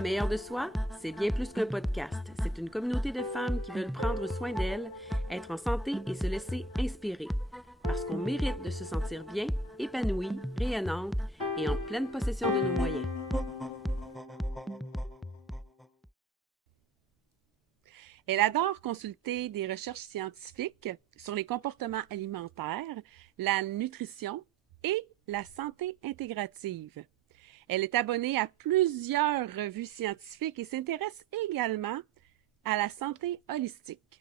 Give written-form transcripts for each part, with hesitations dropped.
Le meilleur de soi, c'est bien plus qu'un podcast. C'est une communauté de femmes qui veulent prendre soin d'elles, être en santé et se laisser inspirer. Parce qu'on mérite de se sentir bien, épanouie, rayonnante et en pleine possession de nos moyens. Elle adore consulter des recherches scientifiques sur les comportements alimentaires, la nutrition et la santé intégrative. Elle est abonnée à plusieurs revues scientifiques et s'intéresse également à la santé holistique.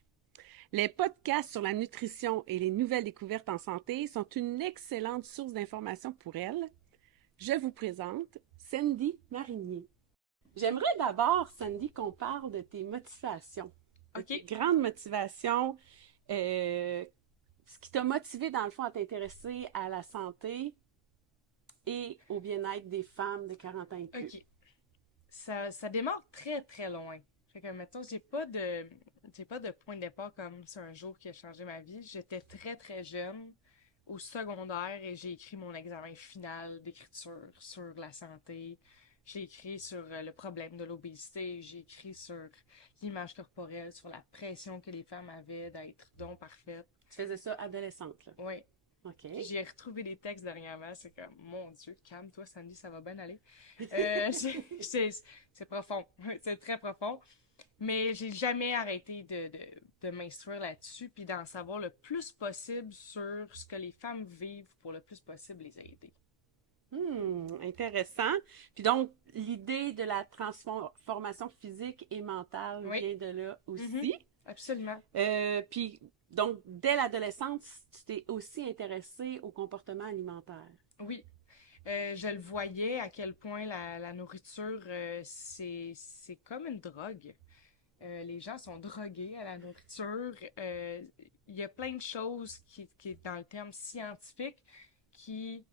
Les podcasts sur la nutrition et les nouvelles découvertes en santé sont une excellente source d'information pour elle. Je vous présente Sandy Marinier. J'aimerais d'abord, Sandy, qu'on parle de tes motivations. OK. Grande motivation. Ce qui t'a motivé, dans le fond, à t'intéresser à la santé et au bien-être des femmes de 40 ans et plus. OK. Ça démarre très, très loin. Fait que, mettons, j'ai pas de point de départ comme c'est un jour qui a changé ma vie. J'étais très, très jeune au secondaire et j'ai écrit mon examen final d'écriture sur la santé. J'ai écrit sur le problème de l'obésité. J'ai écrit sur l'image corporelle, sur la pression que les femmes avaient d'être donc parfaites. Tu faisais ça adolescente, là? Oui. OK. Puis j'ai retrouvé des textes dernièrement, c'est comme, mon Dieu, calme-toi, Sandy, ça va bien aller. C'est profond, c'est très profond. Mais j'ai jamais arrêté de m'instruire là-dessus, puis d'en savoir le plus possible sur ce que les femmes vivent pour le plus possible les aider. Intéressant. Puis donc, l'idée de la transformation physique et mentale Oui. vient de là aussi. Absolument. Puis, donc, dès l'adolescence, tu t'es aussi intéressée au comportement alimentaire. Oui. Je le voyais à quel point la nourriture, c'est comme une drogue. Les gens sont drogués à la nourriture. Il y a plein de choses qui dans le terme scientifique, qui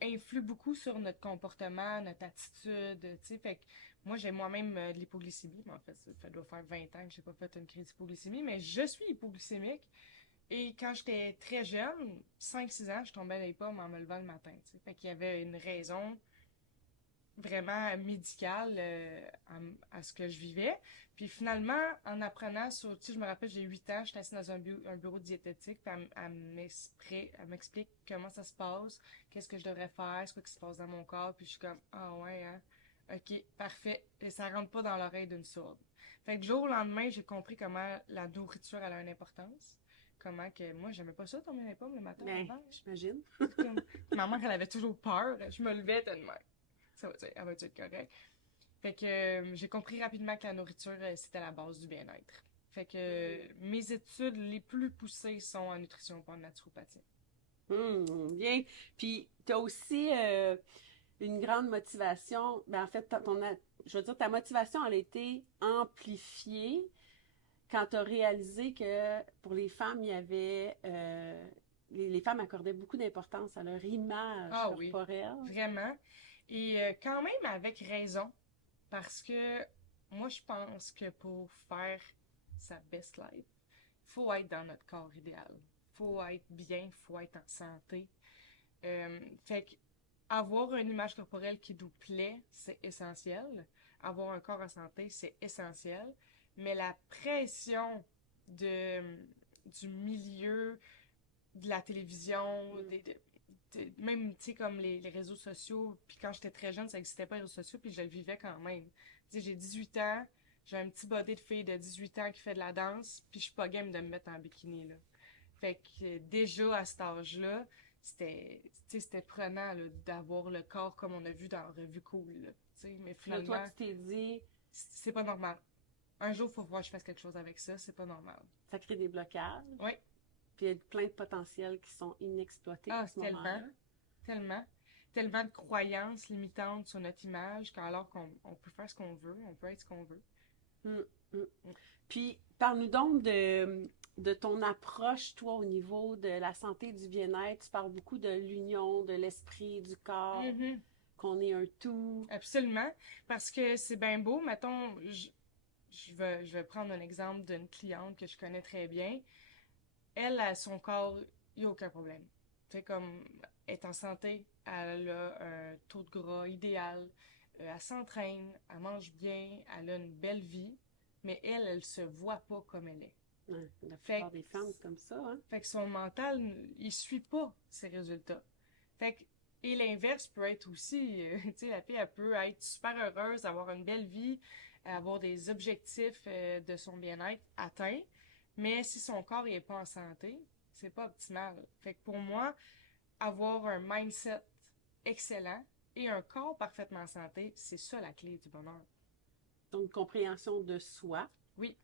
influent beaucoup sur notre comportement, notre attitude, tu sais. Fait que moi, j'ai moi-même de l'hypoglycémie. Mais en fait, ça doit faire 20 ans que j'ai pas fait une crise d'hypoglycémie, mais je suis hypoglycémique. Et quand j'étais très jeune, 5-6 ans, je tombais dans les pommes en me levant le matin, tu sais. Fait qu'il y avait une raison vraiment médicale à ce que je vivais. Puis finalement, en apprenant sur, tu sais, je me rappelle, j'ai 8 ans, j'étais assise dans un bureau de diététique, puis elle m'explique comment ça se passe, qu'est-ce que je devrais faire, ce qui se passe dans mon corps, puis je suis comme, ah ouais, hein, ok, parfait, et ça rentre pas dans l'oreille d'une sourde. Fait que du jour au lendemain, j'ai compris comment la nourriture elle a une importance, comment que moi, j'aimais pas ça, tomber dans les pommes le matin Ben, avant. j'imagine. Comme, ma mère, elle avait toujours peur, je me levais tellement. Elle va être correct. Fait que j'ai compris rapidement que la nourriture, c'était la base du bien-être. Fait que mes études les plus poussées sont en nutrition pas en naturopathie. Bien. Puis, tu as aussi une grande motivation. Ben, en fait, je veux dire, ta motivation, elle a été amplifiée quand tu as réalisé que pour les femmes, il y avait. Les femmes accordaient beaucoup d'importance à leur image Ah oui, corporelle. vraiment. Et quand même avec raison, parce que moi, je pense que pour faire sa best life, faut être dans notre corps idéal. Faut être bien, faut être en santé. Fait que avoir une image corporelle qui nous plaît, c'est essentiel. Avoir un corps en santé, c'est essentiel. Mais la pression de, du milieu, de la télévision, même, tu sais, comme les réseaux sociaux. Puis quand j'étais très jeune, ça n'existait pas les réseaux sociaux, puis je le vivais quand même. Tu sais, j'ai 18 ans, j'ai un petit body de fille de 18 ans qui fait de la danse, puis je suis pas game de me mettre en bikini, là. Fait que déjà, à cet âge-là, c'était prenant là, d'avoir le corps comme on a vu dans la revue Cool. Là, mais Là, toi, finalement, tu t'es dit, c'est pas normal. Un jour, il faut voir que je fasse quelque chose avec ça, c'est pas normal. ça crée des blocages. Oui. Puis il y a plein de potentiels qui sont inexploités à ce moment-là. Tellement. Tellement de croyances limitantes sur notre image, qu'alors qu'on peut faire ce qu'on veut, on peut être ce qu'on veut. Hum, hum. Puis, parle-nous donc de ton approche, toi, au niveau de la santé et du bien-être. Tu parles beaucoup de l'union, de l'esprit, du corps, qu'on est un tout. Absolument. Parce que c'est bien beau. Mettons, je vais prendre un exemple d'une cliente que je connais très bien. Elle, à son corps, il n'y a aucun problème. Tu sais, comme, elle est en santé, elle a un taux de gras idéal, elle s'entraîne, elle mange bien, elle a une belle vie, mais elle se voit pas comme elle est. Ouais, la Fait plupart des femmes comme ça, hein? Fait que son mental, il suit pas ses résultats. Fait que, et l'inverse peut être aussi, tu sais, la fille, elle peut être super heureuse, avoir une belle vie, avoir des objectifs de son bien-être atteints, mais si son corps n'est pas en santé, c'est pas optimal. Fait que pour moi, avoir un mindset excellent et un corps parfaitement en santé, c'est ça la clé du bonheur. Donc, une compréhension de soi, Oui.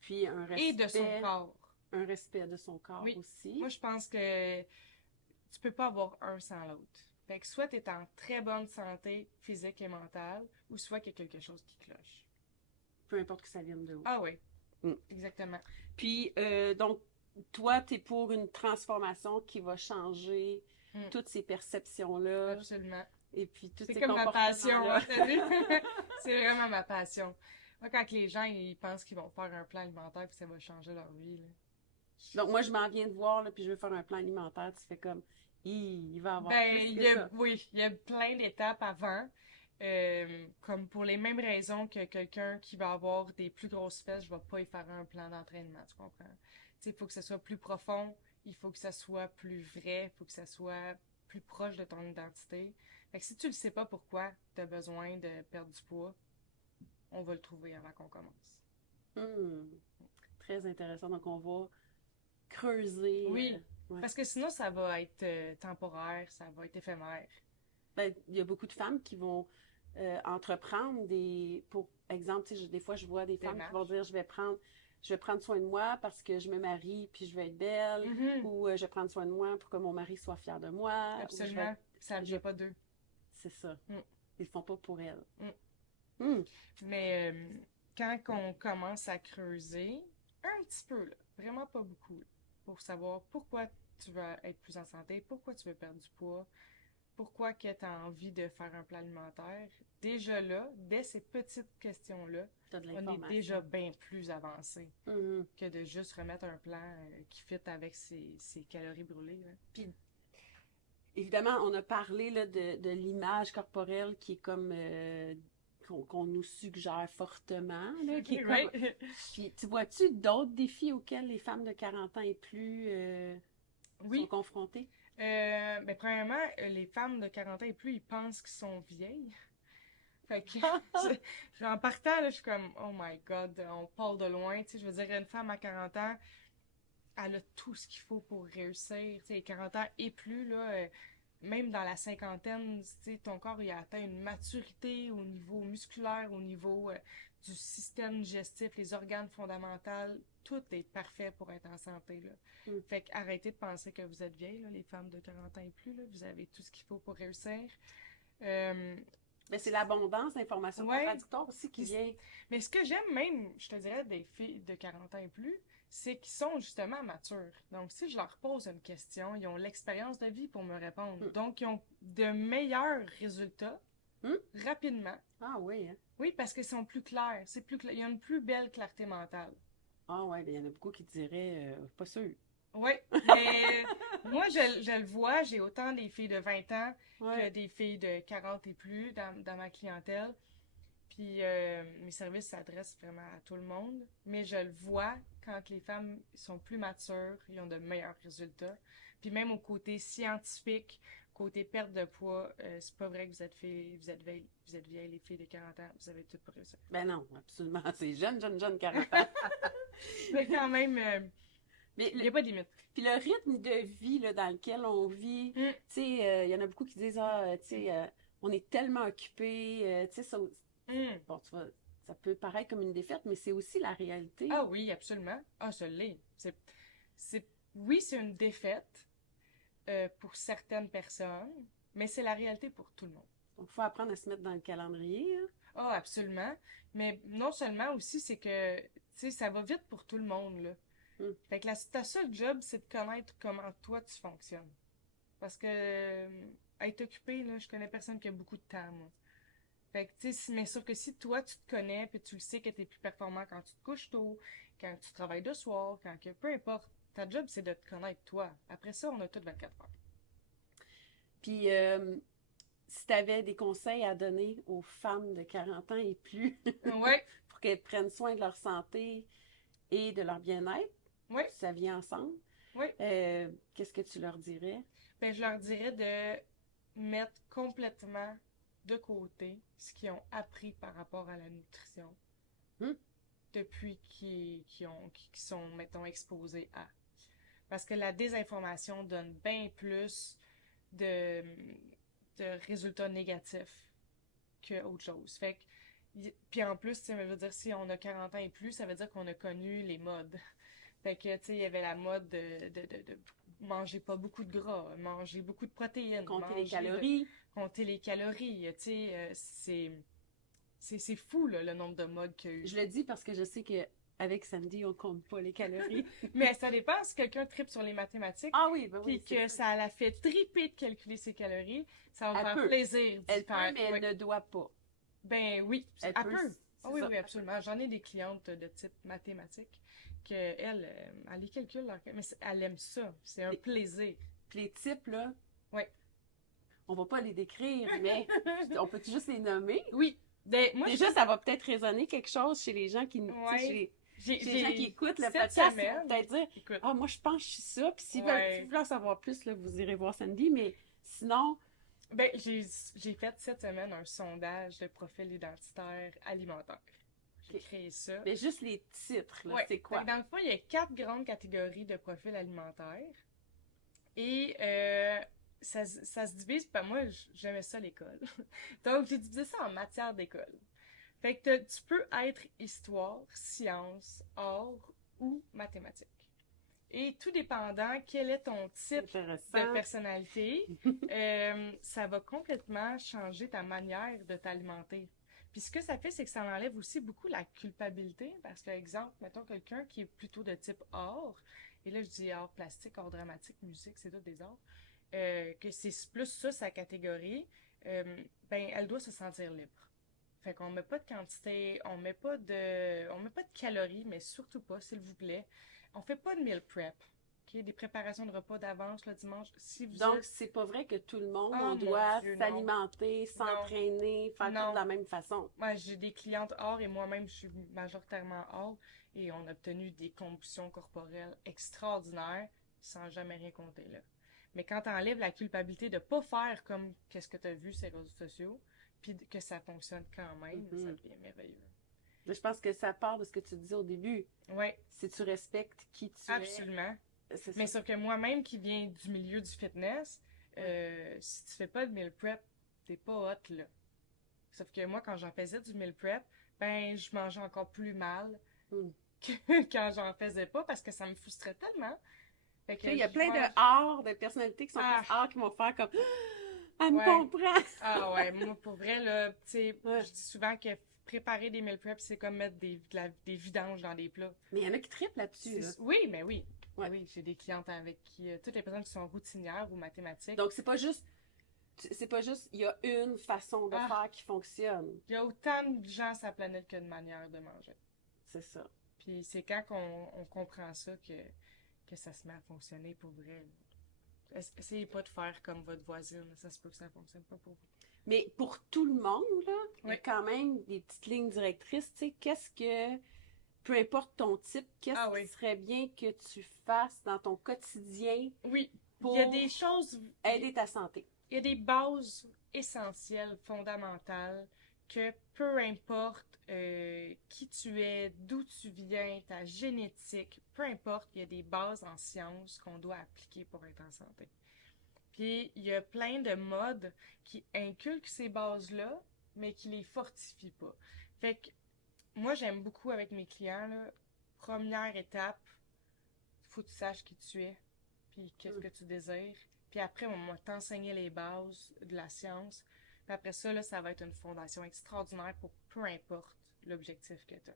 puis Et de son corps. un respect de son corps Oui. aussi. Moi, je pense que tu peux pas avoir un sans l'autre. Fait que soit tu es en très bonne santé physique et mentale, ou soit qu'il y a quelque chose qui cloche. Peu importe que ça vienne de où. Ah oui, Mm. exactement. Puis, donc, toi, tu es pour une transformation qui va changer toutes ces perceptions-là. Absolument. Et puis, tous C'est ces comme ma passion, comportements-là. t'as vu? C'est vraiment ma passion. Moi, quand les gens ils pensent qu'ils vont faire un plan alimentaire puis ça va changer leur vie, là. Donc, moi, je m'en viens de voir, là, puis je veux faire un plan alimentaire. Tu fais comme, il va avoir plus que ça. Oui, il y a plein d'étapes avant. Comme pour les mêmes raisons que quelqu'un qui va avoir des plus grosses fesses, je vais pas y faire un plan d'entraînement, tu comprends? Tu sais, il faut que ça soit plus profond, il faut que ça soit plus vrai, il faut que ça soit plus proche de ton identité. Fait que si tu le sais pas pourquoi tu as besoin de perdre du poids, on va le trouver avant qu'on commence. Hmm. Très intéressant. Donc, on va creuser. Oui, Ouais. parce que sinon ça va être temporaire, ça va être éphémère. Ben, il y a beaucoup de femmes qui vont entreprendre pour exemple, tu sais, des fois, je vois des femmes qui vont dire, je vais prendre soin de moi parce que je me marie puis je vais être belle, ou je vais prendre soin de moi pour que mon mari soit fier de moi. Absolument. Ça ne vient pas d'eux. C'est ça. Mm. Ils le font pas pour elles. Mais quand on commence à creuser, un petit peu, là, vraiment pas beaucoup, là, pour savoir pourquoi tu veux être plus en santé, pourquoi tu veux perdre du poids, pourquoi que tu as envie de faire un plan alimentaire, déjà là, dès ces petites questions-là, on est déjà bien plus avancé que de juste remettre un plan qui fit avec ses calories brûlées. Là. Puis, évidemment, on a parlé là, de l'image corporelle qui est comme qu'on nous suggère fortement. Là, qui est comme... Puis, tu vois-tu d'autres défis auxquels les femmes de 40 ans et plus sont confrontées? Ben, premièrement, les femmes de 40 ans et plus, ils pensent qu'ils sont vieilles. Fait que, en partant, là, je suis comme, oh my god, on part de loin. Tu sais, je veux dire, une femme à 40 ans, elle a tout ce qu'il faut pour réussir. Tu sais, 40 ans et plus, là, même dans la cinquantaine, tu sais, ton corps il a atteint une maturité au niveau musculaire, au niveau du système digestif, les organes fondamentaux, tout est parfait pour être en santé. Là. Fait que arrêtez de penser que vous êtes vieille, là, les femmes de 40 ans et plus, là, vous avez tout ce qu'il faut pour réussir. Mais c'est l'abondance d'informations contradictoires aussi qui vient. Mais ce que j'aime même, je te dirais, des filles de 40 ans et plus, c'est qu'ils sont justement matures. Donc, si je leur pose une question, ils ont l'expérience de vie pour me répondre. Donc, ils ont de meilleurs résultats rapidement. Ah oui, hein? Oui, parce qu'ils sont plus clairs. C'est plus clair. Il y a une plus belle clarté mentale. Ah ouais, il y en a beaucoup qui diraient pas sûr. Oui, mais moi, je le vois, j'ai autant des filles de 20 ans que des filles de 40 et plus dans ma clientèle. Puis mes services s'adressent vraiment à tout le monde. Mais je le vois quand les femmes sont plus matures, ils ont de meilleurs résultats. Puis même au côté scientifique, côté perte de poids, c'est pas vrai que vous êtes vieilles, les filles de 40 ans, vous avez tout pour réussir. Ben non, absolument. C'est jeune, 40 ans. Mais quand même, il n'y a pas de limite. Puis le rythme de vie là, dans lequel on vit, tu sais, il y en a beaucoup qui disent, on est tellement occupés, tu sais, ça, bon, tu vois, ça peut paraître comme une défaite, mais c'est aussi la réalité. Ah oui, absolument. Ah, ça l'est. Oui, c'est une défaite pour certaines personnes, mais c'est la réalité pour tout le monde. Donc, il faut apprendre à se mettre dans le calendrier. Hein? Ah, absolument. Mais non seulement aussi, c'est que, tu sais, ça va vite pour tout le monde, là. Fait que ta seule job, c'est de connaître comment toi tu fonctionnes. Parce que être occupé, là, je connais personne qui a beaucoup de temps, moi. Fait que, tu sais, mais sauf que si toi, tu te connais, puis tu le sais que t'es plus performant quand tu te couches tôt, quand tu travailles de soir, quand que, peu importe, ta job, c'est de te connaître toi. Après ça, on a tout 24 heures. Puis, si tu avais des conseils à donner aux femmes de 40 ans et plus Ouais, pour qu'elles prennent soin de leur santé et de leur bien-être, ouais, ça vient ensemble, ouais. qu'est-ce que tu leur dirais? Ben, je leur dirais de mettre complètement de côté ce qu'ils ont appris par rapport à la nutrition Hmm? depuis qu'ils sont, mettons, exposés à. Parce que la désinformation donne bien plus de, de résultats négatifs que autre chose. Fait que, puis en plus, je veux dire, si on a 40 ans et plus, ça veut dire qu'on a connu les modes. Fait que, tu sais, il y avait la mode de manger pas beaucoup de gras, manger beaucoup de protéines, Compter les manger calories. compter les calories. Tu sais, c'est fou, là, le nombre de modes qu'il y a eu. Je le dis parce que je sais que avec Sandy, on compte pas les calories. Mais ça dépend si quelqu'un tripe sur les mathématiques, Ah oui, ben oui, puis c'est que ça. ça la fait triper de calculer ses calories, ça va Elle faire peut. plaisir d'y Elle peut, faire. mais elle Oui. ne doit pas. Ben oui, Elle elle peut, peut. Ah c'est oui, ça. oui, absolument. J'en ai des clientes de type mathématiques que elle les calcule, mais elle aime ça. C'est un Les- plaisir. Puis les types, là, Oui. on va pas les décrire, mais on peut juste les nommer. Oui. Ben, moi, Déjà, ça va peut-être résonner quelque chose chez les gens qui, tu sais, ouais. chez les gens qui écoutent le Cette podcast, ils vont semaine, peut-être dire écoute, Ah, moi, je pense que je suis ça. Puis s'ils veulent, si ouais. vous voulez en savoir plus, là, vous irez voir Sandy. Mais sinon, Ben, j'ai fait cette semaine un sondage de profil identitaire alimentaire. J'ai ok. créé ça. Mais juste les titres, là, Ouais. c'est Fait quoi? que dans le fond, il y a 4 grandes catégories de profils alimentaires. Et ça se divise, pas moi, j'aimais ça l'école. Donc, j'ai divisé ça en matières d'école. Fait que tu peux être histoire, sciences, art ou mathématiques. Et tout dépendant quel est ton type de Intéressant. personnalité, ça va complètement changer ta manière de t'alimenter. Puis ce que ça fait, c'est que ça enlève aussi beaucoup la culpabilité. Parce que, exemple, mettons quelqu'un qui est plutôt de type art, et là je dis art plastique, art dramatique, musique, c'est tout des arts, que c'est plus ça sa catégorie, ben elle doit se sentir libre. Fait qu'on met pas de quantité, on met pas de calories, mais surtout pas, s'il vous plaît. On fait pas de meal prep. OK? Des préparations de repas d'avance le dimanche. Si vous Donc, êtes... c'est pas vrai que tout le monde, Oh on mon doit Dieu, non. s'alimenter, Non. s'entraîner, faire tout de Non. la même façon. Moi, j'ai des clientes hors et moi-même, je suis majoritairement hors et on a obtenu des combustions corporelles extraordinaires sans jamais rien compter là. Mais quand tu enlèves la culpabilité de pas faire comme qu'est-ce que tu as vu sur les réseaux sociaux, puis que ça fonctionne quand même, ça devient merveilleux. Là, je pense que ça part de ce que tu disais au début. Oui, Si tu respectes qui tu absolument. es, c'est Mais ça. sauf que moi-même qui viens du milieu du fitness, si tu fais pas de meal prep, t'es pas hot là. Sauf que moi, quand j'en faisais du meal prep, ben je mangeais encore plus mal Mm. que quand j'en faisais pas parce que ça me frustrait tellement. Fait Tu que sais, il y a je plein mange... de arts, de personnalités qui sont Ah, plus arts qui vont faire comme Elle me ouais. comprend! Ah ouais, moi pour vrai, là, tu sais, Ouais. je dis souvent que préparer des meal preps, c'est comme mettre des vidanges dans des plats. Mais il y en a qui trippent là-dessus. Là. Oui, mais oui. Ouais. Oui, j'ai des clientes avec qui, toutes les personnes qui sont routinières ou mathématiques. Donc, c'est pas juste, il y a une façon de Ah. faire qui fonctionne. Il y a autant de gens sur la planète que de manières de manger. C'est ça. Puis c'est quand on comprend ça que ça se met à fonctionner pour vrai. Essayez pas de faire comme votre voisine, ça se peut que ça fonctionne pas pour vous. Mais pour tout le monde, là, il y a Oui. quand même des petites lignes directrices. Tu sais, qu'est-ce que, peu importe ton type, qu'est-ce Ah qui oui. serait bien que tu fasses dans ton quotidien Oui, pour il y a des choses, aider ta santé? il y a des bases essentielles, fondamentales, que peu importe qui tu es, d'où tu viens, ta génétique, peu importe, il y a des bases en sciences qu'on doit appliquer pour être en santé. Puis il y a plein de modes qui inculquent ces bases-là, mais qui les fortifient pas. Fait que moi, j'aime beaucoup avec mes clients, là, première étape, faut que tu saches qui tu es, puis qu'est-ce que tu désires. Puis après, on va t'enseigner les bases de la science. Puis après ça, là, ça va être une fondation extraordinaire pour peu importe l'objectif que tu as.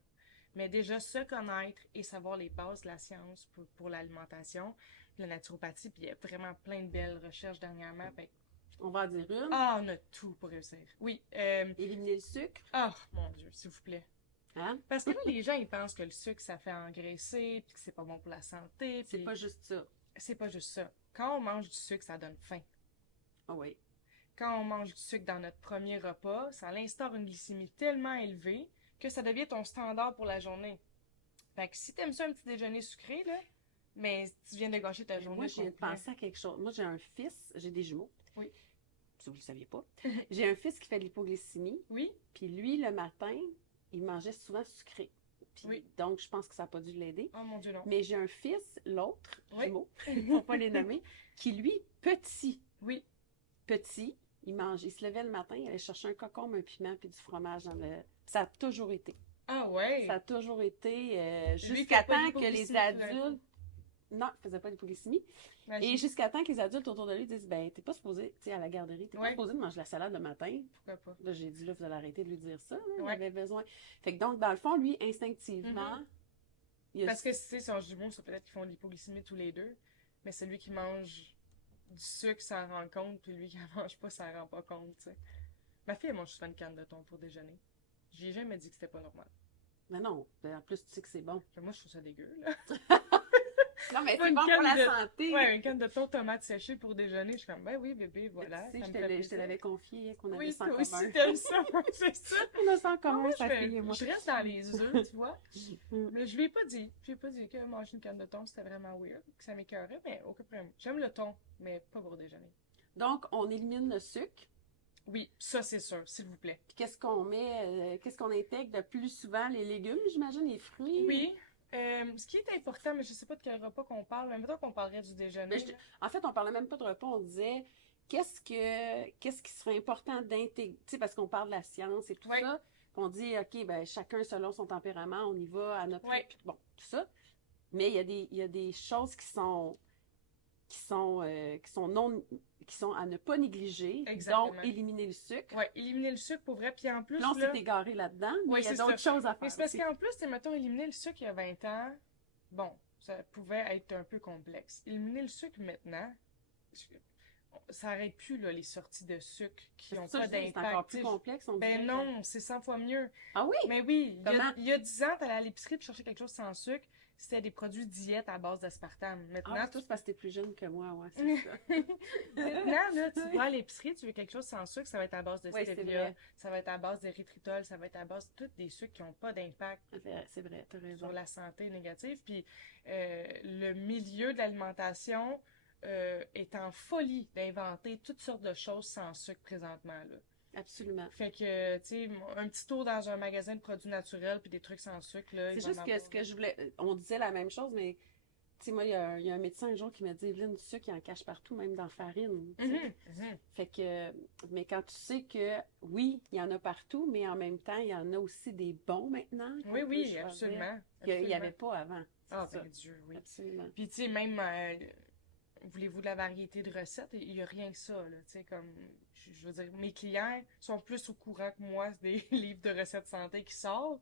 Mais déjà, se connaître et savoir les bases de la science pour l'alimentation, la naturopathie, puis il y a vraiment plein de belles recherches dernièrement. Fait que, On va en dire une. on a tout pour réussir. Oui. Éliminer le sucre. Mon Dieu, s'il vous plaît. Hein? Parce que là, les gens, ils pensent que le sucre, ça fait engraisser, puis que c'est pas bon pour la santé. C'est pas juste ça. C'est pas juste ça. Quand on mange du sucre, ça donne faim. Ah oui. quand on mange du sucre dans notre premier repas, ça instaure une glycémie tellement élevée que ça devient ton standard pour la journée. Fait que si t'aimes ça un petit déjeuner sucré, là, mais tu viens de gâcher ta journée Moi, j'ai complète. pensé à quelque chose. Moi, j'ai un fils, j'ai des jumeaux. Oui. Si vous ne le saviez pas. J'ai un fils qui fait de l'hypoglycémie. Oui, Puis lui, le matin, il mangeait souvent sucré. Puis Oui. donc, je pense que ça n'a pas dû l'aider. oh mon Dieu, non. Mais j'ai un fils, l'autre, Oui. jumeau, pour pas les nommer, qui lui, Oui, petit, il se levait le matin, il allait chercher un concombre, un piment, puis du fromage dans le... Ça a toujours été. ah ouais. Ça a toujours été Lui, il jusqu'à fait pas temps que les d'hypoglycémie, adultes... Non, il faisait pas d'hypoglycémie. Imagine. Et jusqu'à temps que les adultes autour de lui disent, ben, t'es pas supposé, tu sais, à la garderie, t'es pas Ouais. supposé de manger la salade le matin. Pourquoi pas? Là, j'ai dit, là, vous allez arrêter de lui dire ça. Là, il Ouais. avait besoin. Fait que donc, dans le fond, lui, instinctivement, il a... Parce que si c'est son jumeau, ça peut-être qu'ils font de l'hypoglycémie tous les deux, mais celui qui mange du sucre s'en rend compte, puis lui qui en mange pas s'en rend pas compte, tu sais. Ma fille, elle mange souvent une canne de thon pour déjeuner. J'ai jamais dit que c'était pas normal. Mais non, en plus, tu sais que c'est bon. Fait que moi, je trouve ça dégueu, là. Non, mais Une c'est bon pour canne la de- santé. Ouais, une canne de thon tomate séchée pour déjeuner, je suis comme, ben oui, bébé, voilà, Tu sais, ça me je fait te plaisir. l'avais confié qu'on avait Oui, ça en toi aussi, commun. t'aimes ça, c'est ça. On a ça en commun, Moi, sa fille et moi. je reste dans les œufs, tu vois. Mm. Mais je lui ai pas dit. Je lui ai pas dit que manger une canne de thon, c'était vraiment weird, que ça m'écœurait, mais aucun problème. J'aime le thon, mais pas pour déjeuner. Donc, on élimine le sucre. Oui, ça c'est sûr, s'il vous plaît. Puis qu'est-ce qu'on met, qu'est-ce qu'on intègre de plus souvent? Les légumes, j'imagine, les fruits. Oui. Ce qui est important, mais je sais pas de quel repas qu'on parle, mais mettons qu'on parlerait du déjeuner. Mais en fait, on parlait même pas de repas, on disait qu'est-ce qui serait important d'intégrer, tu sais, parce qu'on parle de la science et tout Oui. ça. Puis on dit, OK, ben chacun selon son tempérament, on y va à notre Oui. rythme. Bon, tout ça. Mais il y a des choses qui sont à ne pas négliger. Exactement. Donc, éliminer le sucre. Ouais, éliminer le sucre pour vrai, puis en plus, Là, on là... s'est égaré là-dedans, mais Oui, il y a c'est d'autres ça. choses à Mais faire c'est parce aussi. qu'en plus, mettons, éliminer le sucre il y a 20 ans, bon, ça pouvait être un peu complexe. Éliminer le sucre maintenant, ça arrête plus, là, les sorties de sucre qui C'est n'ont ça, pas je dis, c'est d'impact. encore tu plus sais. complexe, on Ben dirait. non, c'est 100 fois mieux. Ah oui? Mais oui, Comment? il y a 10 ans, t'allais à l'épicerie pour chercher quelque chose sans sucre, c'était des produits diète à base d'aspartame. Maintenant, Ah, c'est tout parce que t'es plus jeune que moi, ouais, c'est ça. Maintenant, là, tu vas à l'épicerie, tu veux quelque chose sans sucre, ça va être à base de Oui, c'est stevia, vrai. ça va être à base d'érythritol, ça va être à base de tous des sucres qui n'ont pas d'impact C'est vrai, t'as raison. sur la santé négative. Puis le milieu de l'alimentation est en folie d'inventer toutes sortes de choses sans sucre présentement, là. Absolument. Fait que, tu sais, un petit tour dans un magasin de produits naturels puis des trucs sans sucre, là, il C'est va en juste que avoir. ce que je voulais. On disait la même chose, mais tu sais, moi, il y a un médecin un jour qui m'a dit, Evelyne, du sucre, il en cache partout, même dans la farine. Tu sais. Fait que, mais quand tu sais que, oui, il y en a partout, mais en même temps, il y en a aussi des bons maintenant. qu'on Oui, peut oui, choisir, absolument. qu'il n'y absolument. avait pas avant. C'est Ah, ça. ben Dieu, oui. Absolument. Puis, tu sais, même, voulez-vous de la variété de recettes? Il n'y a rien que ça, là. Tu sais, comme, je veux dire, mes clients sont plus au courant que moi des livres de recettes santé qui sortent.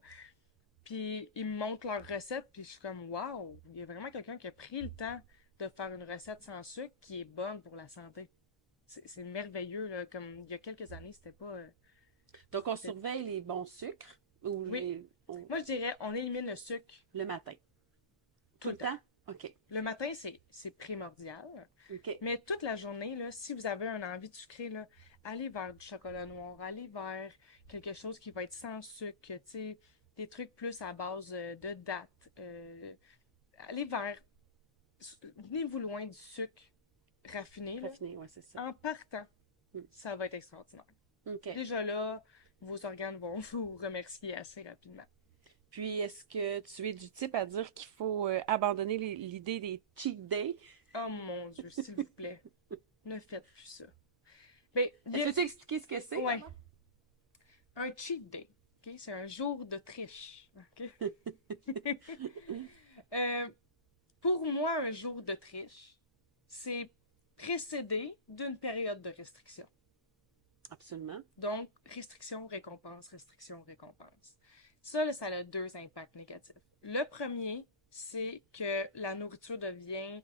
Puis, ils me montrent leurs recettes, puis je suis comme, waouh, il y a vraiment quelqu'un qui a pris le temps de faire une recette sans sucre qui est bonne pour la santé. C'est merveilleux, là. Comme, il y a quelques années, c'était pas... Donc, on surveille les bons sucres ou Oui. Moi, je dirais, on élimine le sucre le matin. tout le temps. OK. Le matin, c'est primordial. OK. Mais toute la journée, là, si vous avez une envie de sucrer, là, allez vers du chocolat noir, allez vers quelque chose qui va être sans sucre, tu sais, des trucs plus à base de dattes. Allez vers... Venez-vous loin du sucre raffiné, là. Raffiné, ouais, c'est ça. En partant, Mm. ça va être extraordinaire. OK. Déjà là, vos organes vont vous remercier assez rapidement. Puis, est-ce que tu es du type à dire qu'il faut abandonner l'idée des cheat days? Oh mon Dieu, s'il vous plaît, ne faites plus ça. Mais, Est-ce que tu expliquer ce que c'est? Ouais. Maman? Un cheat day, ok? C'est un jour de triche. ok? Pour moi, un jour de triche, c'est précédé d'une période de restriction. Absolument. Donc, restriction, récompense, restriction, récompense. Ça, là, ça a deux impacts négatifs. Le premier, c'est que la nourriture devient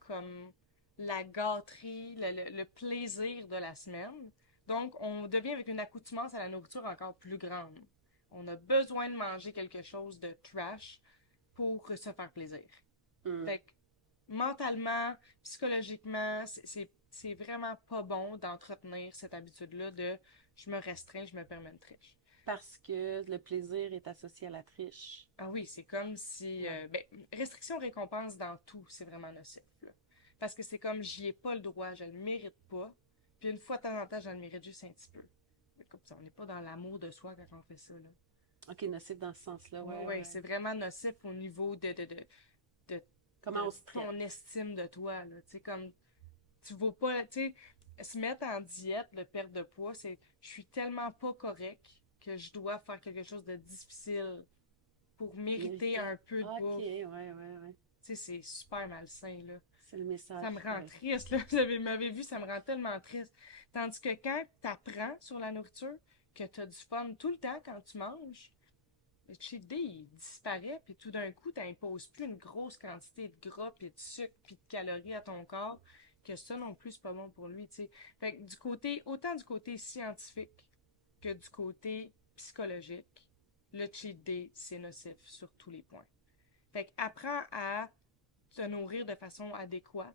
comme la gâterie, le plaisir de la semaine. Donc, on devient avec une accoutumance à la nourriture encore plus grande. On a besoin de manger quelque chose de trash pour se faire plaisir. Mm. Fait que mentalement, psychologiquement, c'est vraiment pas bon d'entretenir cette habitude-là de je me restreins, je me permets une triche. Parce que le plaisir est associé à la triche. Ah oui, c'est comme si... Ouais. ben, restriction-récompense dans tout, c'est vraiment nocif, là. Parce que c'est comme, j'y ai pas le droit, je le mérite pas. Puis une fois de temps en temps, je le mérite juste un petit peu. Comme ça, on n'est pas dans l'amour de soi quand on fait ça, là. OK, nocif dans ce sens-là, Ouais, ouais, ouais, ouais. c'est vraiment nocif au niveau de, Comment on de se traite? ton estime de toi, là. Tu sais, comme, tu vaux pas, tu sais, se mettre en diète, de perte de poids, c'est, je suis tellement pas correct que je dois faire quelque chose de difficile pour mériter Mériter. un peu de OK, bouffe. ouais, ouais, ouais. Tu sais, c'est super malsain, là. C'est le message Ça me qu'il rend faudrait. triste, là. M'avez vu, ça me rend tellement triste. Tandis que quand t'apprends sur la nourriture, que t'as du fun tout le temps quand tu manges, le cheat day, il disparaît, puis tout d'un coup, t'imposes plus une grosse quantité de gras, puis de sucre, puis de calories à ton corps, que ça non plus, c'est pas bon pour lui, tu sais. Fait que du côté, autant du côté scientifique que du côté psychologique, le cheat day, c'est nocif sur tous les points. Fait que apprends à te nourrir de façon adéquate,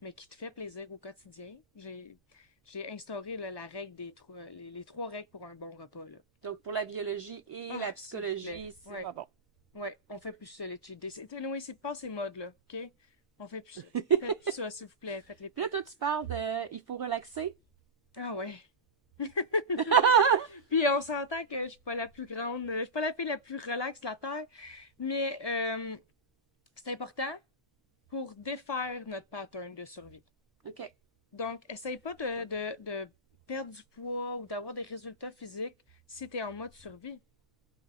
mais qui te fait plaisir au quotidien. J'ai instauré là, la règle les trois règles pour un bon repas. Là. Donc, pour la biologie et Ah, la s'il vous plaît. psychologie, c'est Ouais, pas bon. ouais, on fait plus ça, les cheat days. Anyway, c'est pas ces modes-là, OK? On fait plus ça. Faites plus ça, s'il vous plaît. Faites-les Puis pas. là, toi, tu parles de il faut relaxer. Ah ouais. Puis on s'entend que je suis pas la plus grande, je suis pas la fille la plus relaxe de la Terre, mais c'est important pour défaire notre pattern de survie. OK. Donc, essaye pas de perdre du poids ou d'avoir des résultats physiques si tu es en mode survie.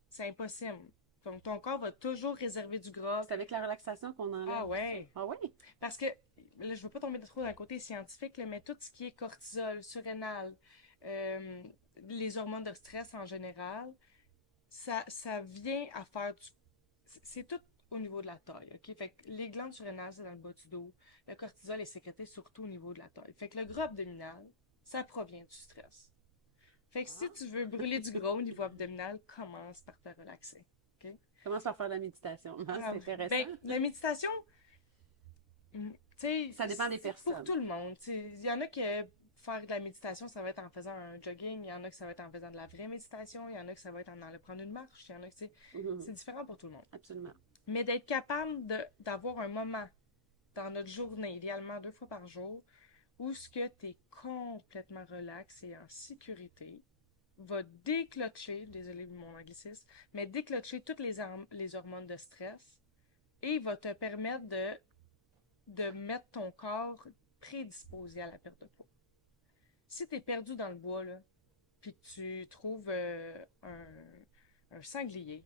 C'est impossible. Donc, ton corps va toujours réserver du gras. C'est avec la relaxation qu'on Ah enlève ça. ouais. Ah oui? Parce que, là, je veux pas tomber trop dans le côté scientifique, là, mais tout ce qui est cortisol, surrénal, euh, les hormones de stress en général, ça vient à faire du... C'est tout au niveau de la taille, OK? Fait que les glandes surrénales, c'est dans le bas du dos. Le cortisol est sécrété surtout au niveau de la taille. Fait que le gras abdominal, ça provient du stress. Fait que si tu veux brûler du gras au niveau abdominal, commence par te relaxer, OK? Commence par faire de la méditation. Ah, C'est intéressant. ben, la méditation, tu sais, Ça dépend des c'est pour personnes. tout le monde. Il y en a qui faire de la méditation, ça va être en faisant un jogging, il y en a que ça va être en faisant de la vraie méditation, il y en a que ça va être en allant prendre une marche, il y en a que c'est différent pour tout le monde. Absolument. Mais d'être capable d'avoir un moment dans notre journée, idéalement 2 fois par jour, où ce que tu es complètement relax et en sécurité, va déclencher, désolé mon anglicisme, mais déclencher toutes les hormones de stress et va te permettre de mettre ton corps prédisposé à la perte de poids. Si tu es perdu dans le bois, là, puis que tu trouves un sanglier,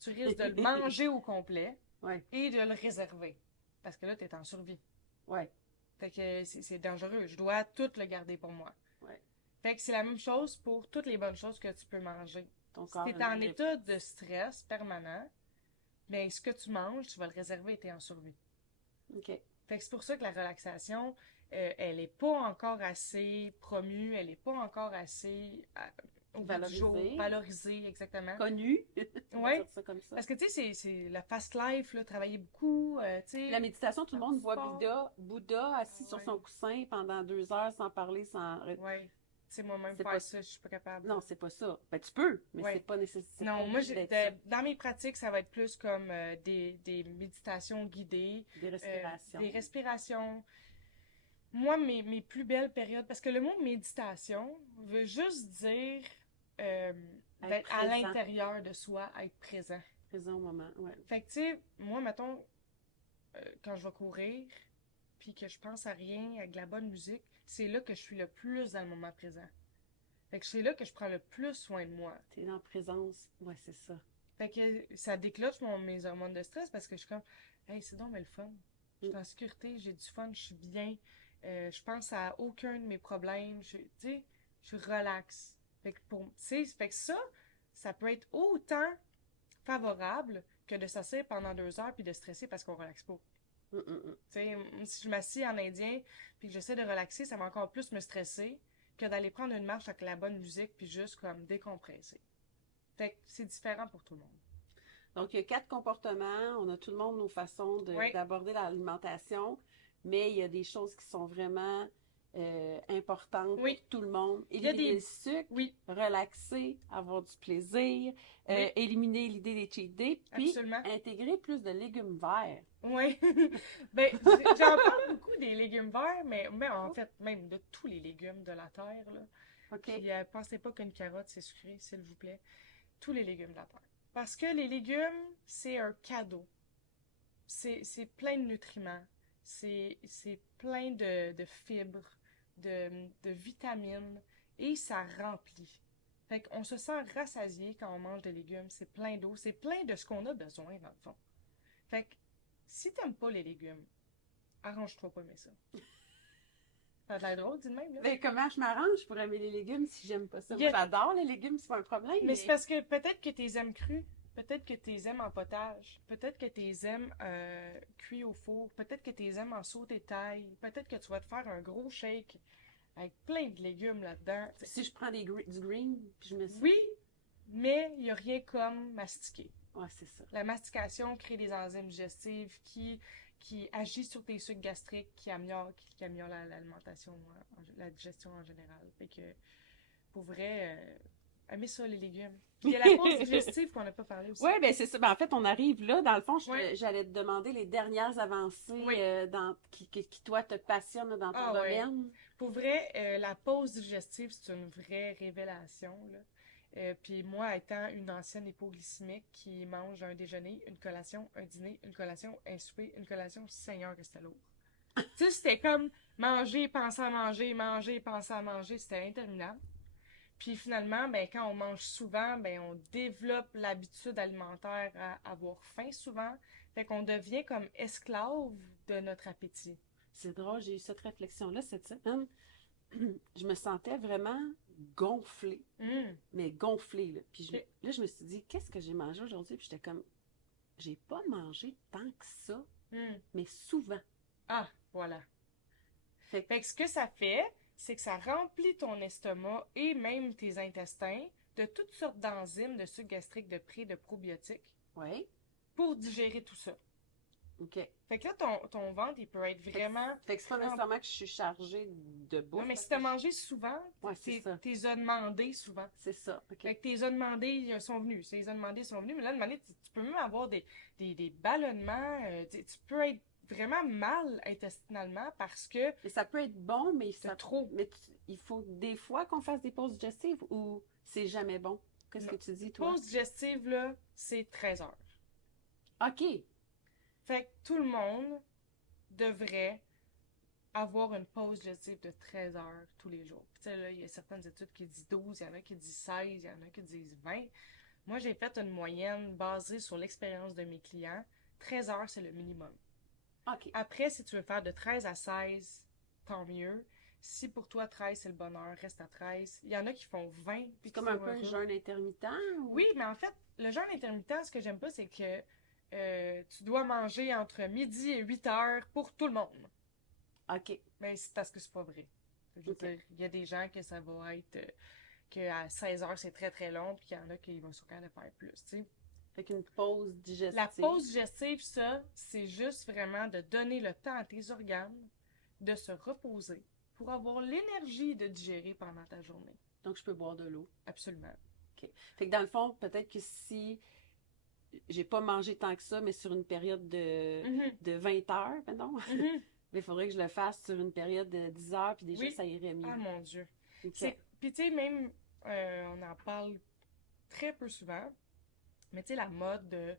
tu risques de le manger au complet Ouais. et de le réserver. Parce que là, tu es en survie. Ouais. Fait que c'est dangereux. Je dois tout le garder pour moi. Ouais. Fait que c'est la même chose pour toutes les bonnes choses que tu peux manger. Ton Si corps tu es en état de stress permanent, bien, ce que tu manges, tu vas le réserver et tu es en survie. OK. Fait que c'est pour ça que la relaxation, elle est pas encore assez promue, elle est pas encore assez au bout du jour, Valorisée. valorisée, exactement. Connu. On va Ouais. dire ça comme ça. Parce que, tu sais, c'est la fast life, là, travailler beaucoup, tu sais. La méditation, tout le faire monde du voit sport. Bouddha assis sur Ouais. son coussin pendant 2 heures sans parler, sans... Ouais. Tu sais, moi-même C'est faire pas- ça, je suis pas capable. Non, c'est pas ça. Ben, tu peux, mais Ouais. c'est pas nécessaire. Non, moi, d'être ça. dans mes pratiques, ça va être plus comme des méditations guidées, Des respirations. des respirations. Moi, mes plus belles périodes, parce que le mot méditation veut juste dire d'être à présent. l'intérieur de soi, être présent. Présent au moment, ouais. Fait que, tu sais, moi, mettons, quand je vais courir, puis que je pense à rien, avec de la bonne musique, c'est là que je suis le plus dans le moment présent. Fait que c'est là que je prends le plus soin de moi. T'es en présence. Ouais, c'est ça. Fait que ça déclenche mes hormones de stress parce que je suis comme, hey, c'est donc mais le fun. Je suis en sécurité, j'ai du fun, je suis bien. Je pense à aucun de mes problèmes. Tu sais, je suis relax. Fait que fait que ça peut être autant favorable que de s'asseoir pendant 2 heures puis de stresser parce qu'on relaxe pas. Tu sais, si je m'assieds en indien puis que j'essaie de relaxer, ça va encore plus me stresser que d'aller prendre une marche avec la bonne musique puis juste comme décompresser. Fait que c'est différent pour tout le monde. Donc, il y a 4 comportements. On a tout le monde nos façons Oui, d'aborder l'alimentation, mais il y a des choses qui sont vraiment importantes oui. pour tout le monde. Il y a Éliminer le des... sucre, Oui, relaxer, avoir du plaisir, oui, éliminer l'idée des cheat days, puis absolument. intégrer plus de légumes verts. Oui. Ben, j'en parle beaucoup des légumes verts, mais en fait, même de tous les légumes de la terre, là. OK? Puis pensez pas qu'une carotte, c'est sucré, s'il vous plaît. Tous les légumes de la terre. Parce que les légumes, c'est un cadeau. C'est plein de nutriments. C'est plein de fibres, de vitamines. Et ça remplit. Fait qu'on se sent rassasié quand on mange des légumes. C'est plein d'eau. C'est plein de ce qu'on a besoin, dans le fond. Fait que si t'aimes pas les légumes, arrange-toi pas aimer ça. Ça a l'air drôle, dis de même, là. Mais comment je m'arrange pour aimer les légumes si j'aime pas ça? Il y Moi, a- j'adore les légumes, c'est pas un problème, Mais c'est mais... parce que peut-être que t'es aimes crus, peut-être que t'es aimes en potage, peut-être que t'es aimes cuits au four, peut-être que t'es aimes en sauté taille, peut-être que tu vas te faire un gros shake avec plein de légumes là-dedans. Si je prends du green, puis je me suis... Oui, mais il n'y a rien comme mastiquer. Ouais, c'est ça. La mastication crée des enzymes digestives qui agissent sur tes sucs gastriques, qui améliorent l'alimentation, la digestion en général. Fait que, pour vrai, aimez ça, les légumes. Puis il y a la pause digestive qu'on n'a pas parlé aussi. Oui, ben c'est ça. Ben, en fait, on arrive là. Dans le fond, Ouais. j'allais te demander les dernières avancées Oui. qui, toi, te passionnent dans ton Ah ouais. domaine. Pour vrai, la pause digestive, c'est une vraie révélation, là. Puis moi, étant une ancienne hypoglycémique qui mange un déjeuner, une collation, un dîner, une collation, un souper, une collation, Seigneur que c'était lourd. Tu sais, c'était comme manger, penser à manger, manger, penser à manger, c'était interminable. Puis finalement, ben, quand on mange souvent, ben, on développe l'habitude alimentaire à avoir faim souvent. Fait qu'on devient comme esclave de notre appétit. C'est drôle, j'ai eu cette réflexion-là cette semaine. Je me sentais vraiment gonflée, Hum, mais gonflée, là. Puis ok. là, je me suis dit, qu'est-ce que j'ai mangé aujourd'hui? Puis j'étais comme, j'ai pas mangé tant que ça, Hum. mais souvent. Ah, voilà. Fait que, Fait que ce que ça fait, c'est que ça remplit ton estomac et même tes intestins de toutes sortes d'enzymes, de sucre gastrique, de pré, de probiotiques ouais, pour digérer tout ça. OK. Fait que là, ton ventre, il peut être vraiment... Fait que c'est pas nécessairement que je suis chargée de Non, bouffe. mais Parce si t'as que mangé souvent, ouais, c'est ça. t'es as demandé souvent. C'est ça. OK. Fait que tes as demandés ils sont venus. Ces as demandés sont venus, mais là, demandé, tu peux même avoir des ballonnements. Tu peux être vraiment mal intestinalement parce que Et ça peut être bon, mais t'as trop. il faut des fois qu'on fasse des pauses digestives ou c'est jamais bon? Qu'est-ce Non. que tu dis, toi? Pause digestive, là, c'est 13 heures. OK. Fait que tout le monde devrait avoir une pause digestive de 13 heures tous les jours. Tu sais, là, il y a certaines études qui disent 12, il y en a qui disent 16, il y en a qui disent 20. Moi, j'ai fait une moyenne basée sur l'expérience de mes clients. 13 heures, c'est le minimum. OK. Après, si tu veux faire de 13 à 16, tant mieux. Si pour toi 13 c'est le bonheur, reste à 13. Il y en a qui font 20 puis C'est qui comme sont un peu un heureux. jeûne intermittent ou... Oui, mais en fait, le jeûne intermittent, ce que j'aime pas, c'est que tu dois manger entre midi et 8 heures pour tout le monde. OK. Mais c'est parce que c'est pas vrai. Je veux OK. dire, il y a des gens que ça va être qu'à 16 heures c'est très très long, puis il y en a qui vont sûrement le faire plus, tu sais. Fait qu'une pause digestive. La pause digestive, ça, c'est juste vraiment de donner le temps à tes organes de se reposer pour avoir l'énergie de digérer pendant ta journée. Donc, je peux boire de l'eau. Absolument. OK. Fait que dans le fond, peut-être que si j'ai pas mangé tant que ça, mais sur une période Mhm, de 20 heures, pardon, mhm. il faudrait que je le fasse sur une période de 10 heures, puis déjà, Oui. ça irait mieux. Ah mon Dieu. OK. Puis tu sais, même, on en parle très peu souvent, mais tu sais, la mode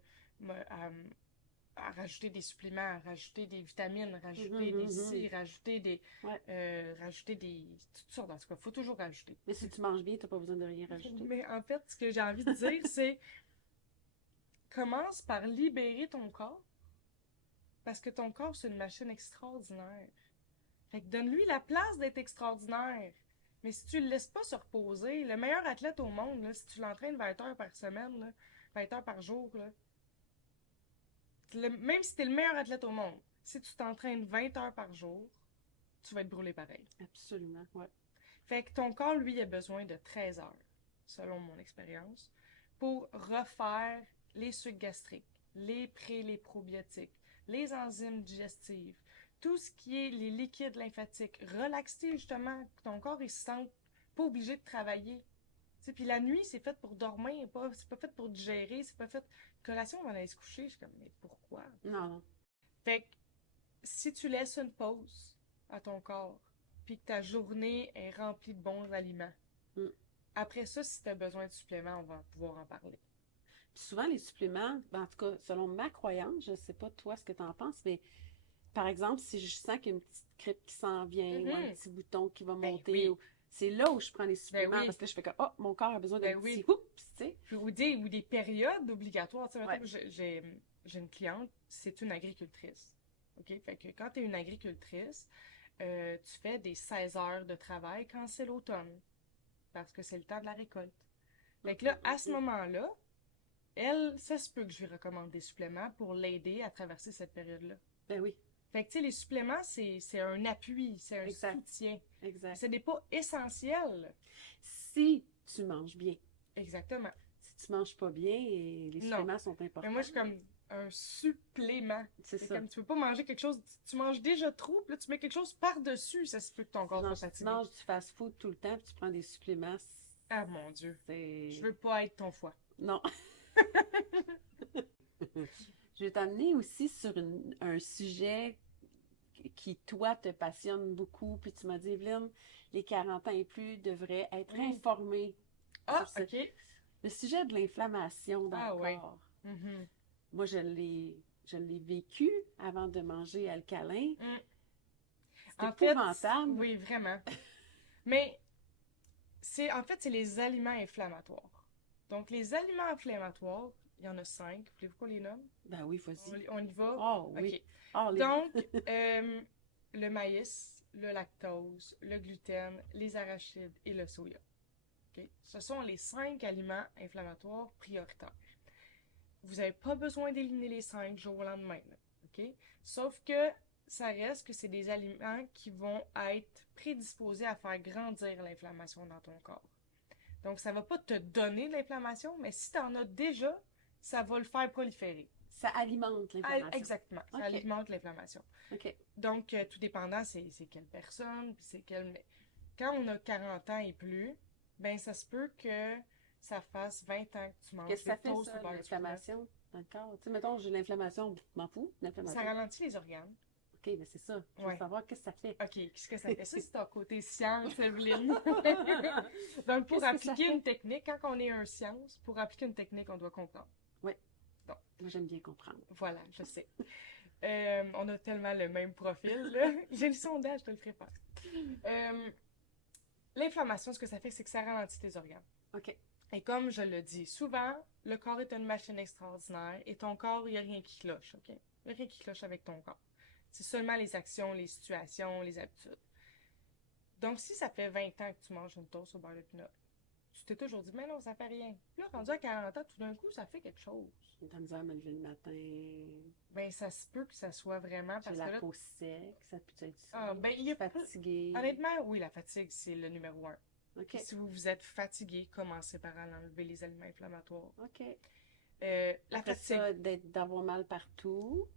à rajouter des suppléments, à rajouter des vitamines, rajouter des ci, rajouter des... Ouais. rajouter des... toutes sortes, en tout cas, faut toujours rajouter. Mais si tu manges bien, t'as pas besoin de rien rajouter. Mais en fait, ce que j'ai envie de dire, c'est commence par libérer ton corps, parce que ton corps, c'est une machine extraordinaire. Fait que donne-lui la place d'être extraordinaire. Mais si tu le laisses pas se reposer, le meilleur athlète au monde, là, si tu l'entraînes 20 heures par semaine, là, 20 heures par jour, là, même si tu es le meilleur athlète au monde, si tu t'entraînes 20 heures par jour, tu vas être brûlé pareil. Absolument, ouais. Fait que ton corps, lui, a besoin de 13 heures, selon mon expérience, pour refaire les sucs gastriques, les probiotiques, les enzymes digestives, tout ce qui est les liquides lymphatiques, relaxer justement, que ton corps il se sente pas obligé de travailler. Puis la nuit, c'est fait pour dormir, c'est pas fait pour digérer, c'est pas fait. Collation, on va aller se coucher. Je suis comme, mais pourquoi? Non, non. Fait que si tu laisses une pause à ton corps, puis que ta journée est remplie de bons aliments, Mm. après ça, si tu as besoin de suppléments, on va pouvoir en parler. Puis souvent, les suppléments, ben, en tout cas, selon ma croyance, je sais pas toi ce que tu en penses, mais par exemple, si je sens qu'il y a une petite grippe qui s'en vient ou un Mhm. petit bouton qui va Ben monter, oui, c'est là où je prends les suppléments oui, parce que là, je fais que, oh, mon corps a besoin d'un ben petit oui. oups, tu sais. Puis, ou des périodes obligatoires. Tu sais, Ouais. mettons que j'ai une cliente, c'est une agricultrice. OK? Fait que quand tu es une agricultrice, tu fais des 16 heures de travail quand c'est l'automne, parce que c'est le temps de la récolte. Fait que là, à ce moment-là, elle, ça se peut que je lui recommande des suppléments pour l'aider à traverser cette période-là. Ben oui, Fait que, tu sais, les suppléments, c'est un appui, c'est un exact, soutien. exact. Ce n'est pas essentiel. Si tu manges bien. Exactement. Si tu manges pas bien, les Non. suppléments sont Mais importants. moi, je suis comme un supplément. C'est C'est ça. comme tu peux pas manger quelque chose, tu manges déjà trop, puis là tu mets quelque chose par-dessus, ça se peut que ton corps soit Non, si tu fatigué. manges du fast-food tout le temps puis tu prends des suppléments, Ah mon Dieu, c'est... je veux pas être ton foie. Non. Je vais t'amener aussi sur un sujet qui, toi, te passionne beaucoup. Puis tu m'as dit, Evelyne, les 40 ans et plus devraient être informés Ah, sur ok. le sujet de l'inflammation dans Ah le oui. corps. Mhm. Moi, je l'ai vécu avant de manger alcalin. Mm. C'est En fait, épouvantable. oui, vraiment. Mais en fait, c'est les aliments inflammatoires. Donc, les aliments inflammatoires, il y en a 5. Voulez-vous qu'on les nomme? Ben oui, vas-y. On y va? Oh oui. Ok. Oh, Donc, le maïs, le lactose, le gluten, les arachides et le soya. Ok. Ce sont les 5 aliments inflammatoires prioritaires. Vous n'avez pas besoin d'éliminer les 5 du jour au lendemain. Là. Ok. Sauf que ça reste que c'est des aliments qui vont être prédisposés à faire grandir l'inflammation dans ton corps. Donc, ça ne va pas te donner de l'inflammation, mais si tu en as déjà, ça va le faire proliférer. Ça alimente l'inflammation. Exactement, ça Ok. alimente l'inflammation. OK. Donc, tout dépendant, c'est quelle personne, puis c'est quelle. Mais quand on a 40 ans et plus, ben ça se peut que ça fasse 20 ans que tu manges Qu'est-ce que des ça fait, toasts ça, au beurre de pinot. l'inflammation dans le corps? Tu sais, mettons, j'ai l'inflammation, je m'en fous, Ça l'inflammation. ralentit les organes. OK, mais c'est ça. Je veux Ouais. savoir qu'est-ce que ça fait. OK, qu'est-ce que ça fait? Ça, c'est ton côté science, Evelyne. Donc, pour Qu'est-ce que ça appliquer fait? une technique, quand on est un science, pour appliquer une technique, on doit comprendre. Oui. Donc, Moi, j'aime bien comprendre. voilà, je sais. On a tellement le même profil, là. J'ai le sondage, je te le ferai pas. L'inflammation, ce que ça fait, c'est que ça ralentit tes organes. OK. Et comme je le dis souvent, le corps est une machine extraordinaire et ton corps, il n'y a rien qui cloche, OK? Il n'y a rien qui cloche avec ton corps. C'est seulement les actions, les situations, les habitudes. Donc, si ça fait 20 ans que tu manges une toast au beurre de pinot, tu t'es toujours dit, mais non, ça fait rien. Puis là, rendu à 40 ans, tout d'un coup, ça fait quelque chose. J'ai de la misère à me lever le matin. Ben, ça se peut que ça soit vraiment J'ai parce que la là, peau sec. Ça peut être ça. ah, ben, il y a Fatiguée. honnêtement, oui, la fatigue, c'est le numéro 1. OK. Puis si vous êtes fatigué, commencez par enlever les aliments inflammatoires. OK. La Après fatigue. ça, d'avoir mal partout.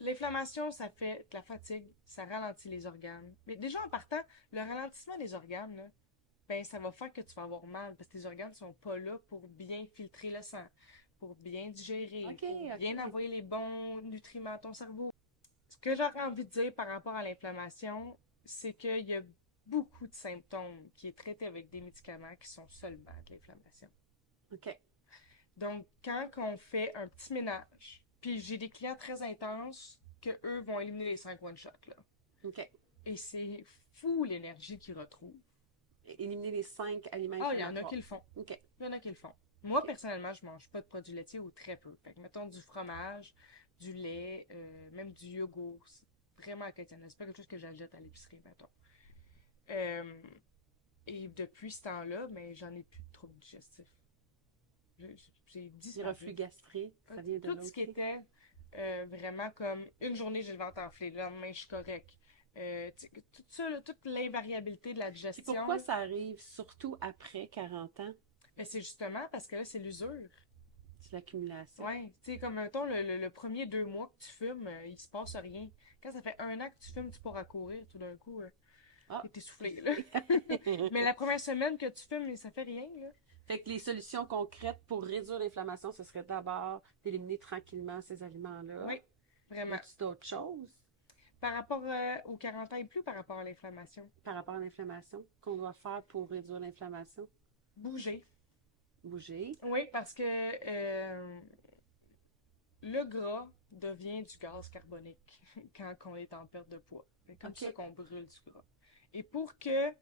L'inflammation, ça fait de la fatigue, ça ralentit les organes. Mais déjà en partant, le ralentissement des organes, là, ben ça va faire que tu vas avoir mal parce que tes organes sont pas là pour bien filtrer le sang, pour bien digérer, OK, pour bien OK. envoyer les bons nutriments à ton cerveau. Ce que j'aurais envie de dire par rapport à l'inflammation, c'est qu'il y a beaucoup de symptômes qui est traité avec des médicaments qui sont seulement de l'inflammation. OK. Donc, quand on fait un petit ménage, puis j'ai des clients très intenses que eux vont éliminer les 5 one-shot, là. OK. Et c'est fou l'énergie qu'ils retrouvent. Éliminer les 5 aliments Ah, il y en a inflammatoires. qui le font. OK. Il y en a qui le font. Moi, personnellement, je mange pas de produits laitiers ou très peu. Fait que, mettons, du fromage, du lait, même du yogourt. C'est vraiment occasionnel. C'est pas quelque chose que j'achète à l'épicerie, mettons. Et depuis ce temps-là, ben, j'en ai plus de troubles digestifs. J'ai Du disparu. reflux gastrique, ça vient de Tout l'autre. ce qui était vraiment comme une journée, j'ai le ventre enflé, le lendemain, je suis correct. Tout ça, là, toute l'invariabilité de la Puis digestion. pourquoi ça arrive surtout après 40 ans? Ben, c'est justement parce que là, c'est l'usure. C'est l'accumulation. Ouais, tu sais, comme mettons, le premier 2 mois que tu fumes, il se passe rien. Quand ça fait 1 an que tu fumes, tu pars à courir, tout d'un coup, Ah, t'es essoufflé, là. Mais la première semaine que tu fumes, ça fait rien, là. fait que les solutions concrètes pour réduire l'inflammation, ce serait d'abord d'éliminer tranquillement ces aliments-là. Oui, Y vraiment. a-t-il d'autres choses Par rapport aux 40 ans et plus, par rapport à l'inflammation, par rapport à l'inflammation qu'on doit faire pour réduire l'inflammation? bouger. Bouger. Oui, parce que le gras devient du gaz carbonique quand on est en perte de poids. C'est comme OK. ça qu'on brûle du gras. Et pour que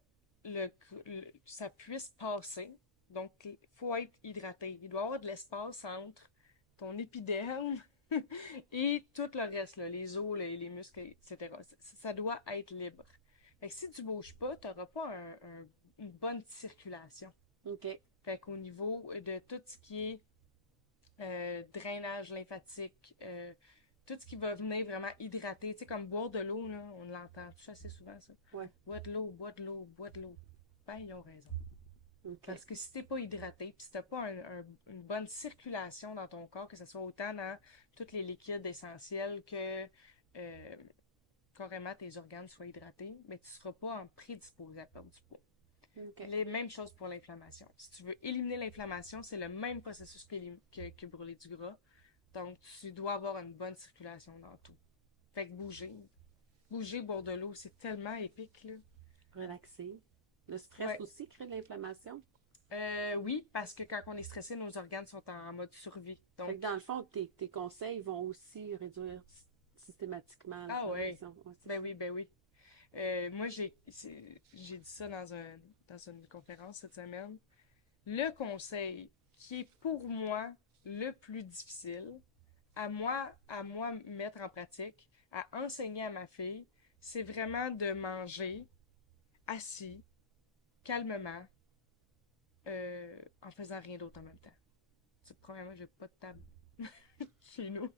ça puisse passer, donc il faut être hydraté. Il doit y avoir de l'espace entre ton épiderme et tout le reste, là, les os, les muscles, etc. Ça doit être libre. Fait que si tu bouges pas, tu n'auras pas une bonne circulation. OK. Fait qu'au niveau de tout ce qui est drainage lymphatique, tout ce qui va venir vraiment hydrater, tu sais, comme boire de l'eau, là, on l'entend tout assez souvent, ça. Ouais. Bois de l'eau, bois de l'eau, bois de l'eau. Ben, ils ont raison. OK. Parce que si t'es pas hydraté, puis si t'as pas une bonne circulation dans ton corps, que ce soit autant dans tous les liquides essentiels que carrément tes organes soient hydratés, mais tu seras pas en prédisposé à perdre du poids. OK. Les mêmes choses pour l'inflammation. Si tu veux éliminer l'inflammation, c'est le même processus que brûler du gras. Donc, tu dois avoir une bonne circulation dans tout. Fait que bouger. Bouger, boire de l'eau, c'est tellement épique, là. Relaxer. Le stress Ouais. aussi crée de l'inflammation. Oui, parce que quand on est stressé, nos organes sont en mode survie. Fait Donc, que dans le fond, tes conseils vont aussi réduire systématiquement ah ouais. l'inflammation. Ouais, c'est Ben ça. oui, ben oui. Moi, j'ai dit ça dans une conférence cette semaine. Le conseil qui est pour moi le plus difficile, à moi mettre en pratique, à enseigner à ma fille, c'est vraiment de manger assis, calmement, en faisant rien d'autre en même temps. Premièrement, j'ai pas de table chez nous.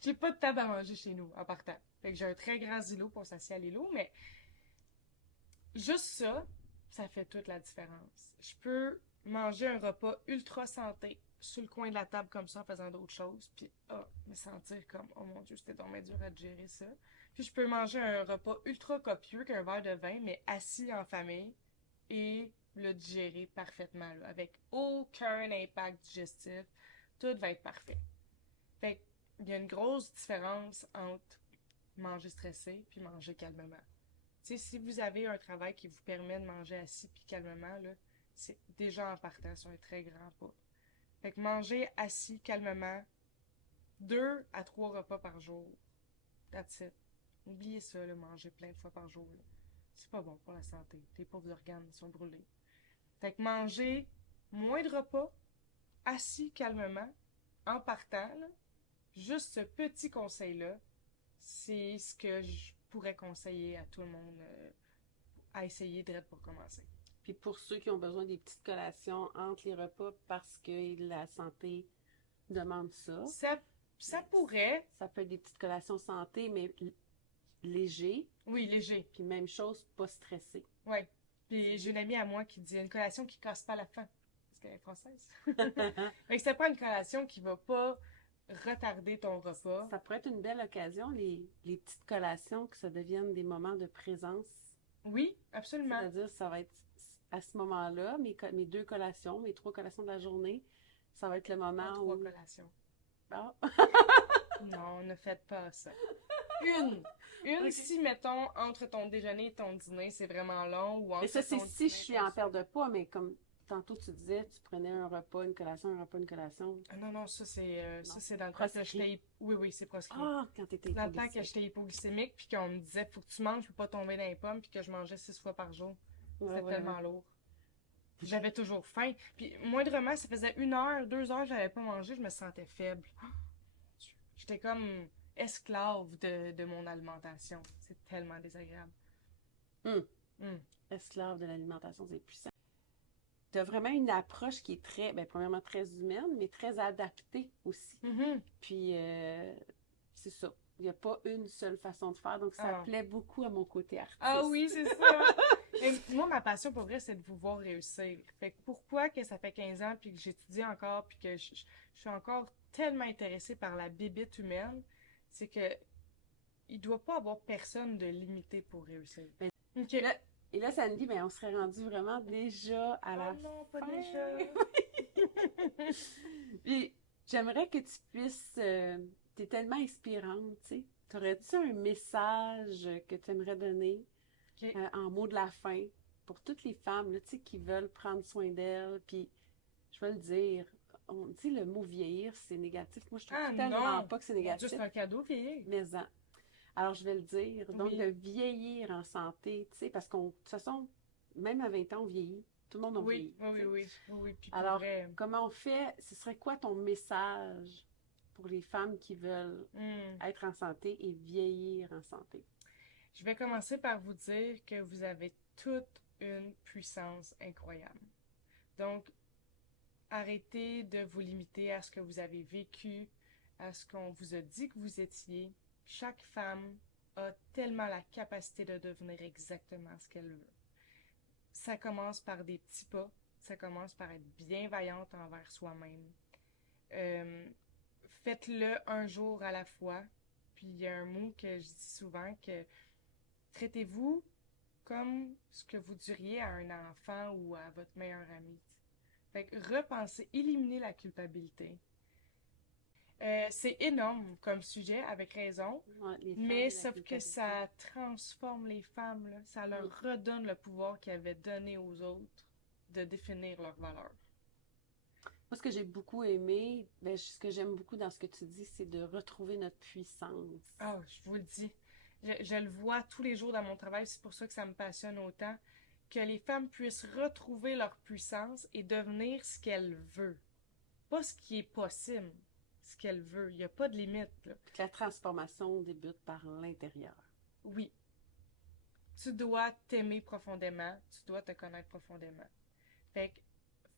J'ai pas de table à manger chez nous, en partant. Fait que j'ai un très grand îlot pour s'assied à l'îlot, mais juste ça, ça fait toute la différence. Je peux manger un repas ultra santé sur le coin de la table comme ça en faisant d'autres choses, puis me sentir comme oh mon Dieu, c'était donc bien dur à gérer ça. Puis je peux manger un repas ultra copieux qu'un verre de vin, mais assis en famille et le digérer parfaitement, là, avec aucun impact digestif. Tout va être parfait. Fait qu'il y a une grosse différence entre manger stressé puis manger calmement. Tu sais, si vous avez un travail qui vous permet de manger assis puis calmement, là, c'est déjà en partant sur un très grand pas. Fait que manger assis calmement, 2 à 3 repas par jour, that's it. Oubliez ça, là, manger plein de fois par jour. Là. C'est pas bon pour la santé. Tes pauvres organes sont brûlés. Fait que manger moins de repas, assis calmement, en partant, là, juste ce petit conseil-là, c'est ce que je pourrais conseiller à tout le monde à essayer de pour commencer. Puis pour ceux qui ont besoin des petites collations entre les repas parce que la santé demande ça, Ça pourrait, ça peut être des petites collations santé, mais léger. oui, léger. Puis même chose, pas stressé. Ouais. Puis j'ai une amie à moi qui dit une collation qui casse pas la faim. Parce qu'elle est française. Fait que c'est pas une collation qui va pas retarder ton repas. Ça pourrait être une belle occasion, les petites collations, que ça devienne des moments de présence. Oui, absolument. C'est-à-dire, ça va être à ce moment-là, mes 2 collations, mes 3 collations de la journée, ça va être le moment Pas où... 3 collations. Ah. Non, ne faites pas ça. Une. Ok. Si, mettons, entre ton déjeuner et ton dîner, c'est vraiment long. Ou entre Mais ça, c'est ton si je dîner suis et ton en perte de poids, mais comme tantôt tu disais, tu prenais un repas, une collation, un repas, une collation. Ah non, non, ça c'est dans le temps que Proscrit. j'étais... Oui, oui, c'est proscrit. Ah, quand t'étais Dans le temps que hypoglycémique. j'étais hypoglycémique, puis qu'on me disait, faut que tu manges pour pas tomber dans les pommes, puis que je mangeais 6 fois par jour. Ouais, C'était ouais, tellement ouais. lourd. J'avais toujours faim. Puis moindrement, ça faisait 1 heure, 2 heures, j'avais pas mangé, je me sentais faible. Oh, j'étais comme esclave de mon alimentation. C'est tellement désagréable. Hum. Hum. Esclave de l'alimentation, c'est puissant. Tu as vraiment une approche qui est très, ben, premièrement très humaine, mais très adaptée aussi. Mhm. Puis, c'est ça. Il n'y a pas une seule façon de faire, donc ça Ah. plaît beaucoup à mon côté artiste. Ah oui, c'est ça. Mais moi, ma passion pour vrai, c'est de vous voir réussir. Fait que pourquoi que ça fait 15 ans puis que j'étudie encore puis que je suis encore tellement intéressée par la bébite humaine, c'est que il doit pas avoir personne de limité pour réussir. Ben, OK. Et là, Sandy, ben, on serait rendu vraiment déjà à la Oh non, pas fin. déjà. Puis, j'aimerais que tu puisses... t'es tellement inspirante, tu sais. T'aurais-tu un message que tu aimerais donner OK. en mot de la fin pour toutes les femmes, là, tu sais, qui veulent prendre soin d'elles? Puis, je vais le dire, on dit le mot vieillir, c'est négatif. Moi, je trouve Ah tellement non! pas que c'est Mon Dieu, négatif. c'est un cadeau, vieillir. Mais alors, je vais le dire. Donc, Oui. de vieillir en santé, tu sais, parce qu'on, de toute façon, même à 20 ans, on vieillit. Tout le monde en Oui, vieillit. oui, tu sais. oui, oui, oui. Puis pour Alors, vrai, comment on fait? Ce serait quoi ton message pour les femmes qui veulent être en santé et vieillir en santé? je vais commencer par vous dire que vous avez toute une puissance incroyable. Donc, arrêtez de vous limiter à ce que vous avez vécu, à ce qu'on vous a dit que vous étiez. Chaque femme a tellement la capacité de devenir exactement ce qu'elle veut. Ça commence par des petits pas, ça commence par être bienveillante envers soi-même. Faites-le un jour à la fois. Puis il y a un mot que je dis souvent que traitez-vous comme ce que vous diriez à un enfant ou à votre meilleur ami. Fait que repensez, éliminez la culpabilité. C'est énorme comme sujet, avec raison, Ouais, les femmes et mais la sauf que culpabilité. ça transforme les femmes, là. Ça leur Oui. redonne le pouvoir qu'ils avaient donné aux autres de définir leurs valeurs. Moi, ce que j'ai beaucoup aimé, ben, ce que j'aime beaucoup dans ce que tu dis, c'est de retrouver notre puissance. Ah, je vous le dis. Je le vois tous les jours dans mon travail, c'est pour ça que ça me passionne autant. Que les femmes puissent retrouver leur puissance et devenir ce qu'elles veulent. Pas ce qui est possible, ce qu'elles veulent. Il n'y a pas de limite, là. Puis que la transformation débute par l'intérieur. Oui. Tu dois t'aimer profondément, tu dois te connaître profondément. Fait que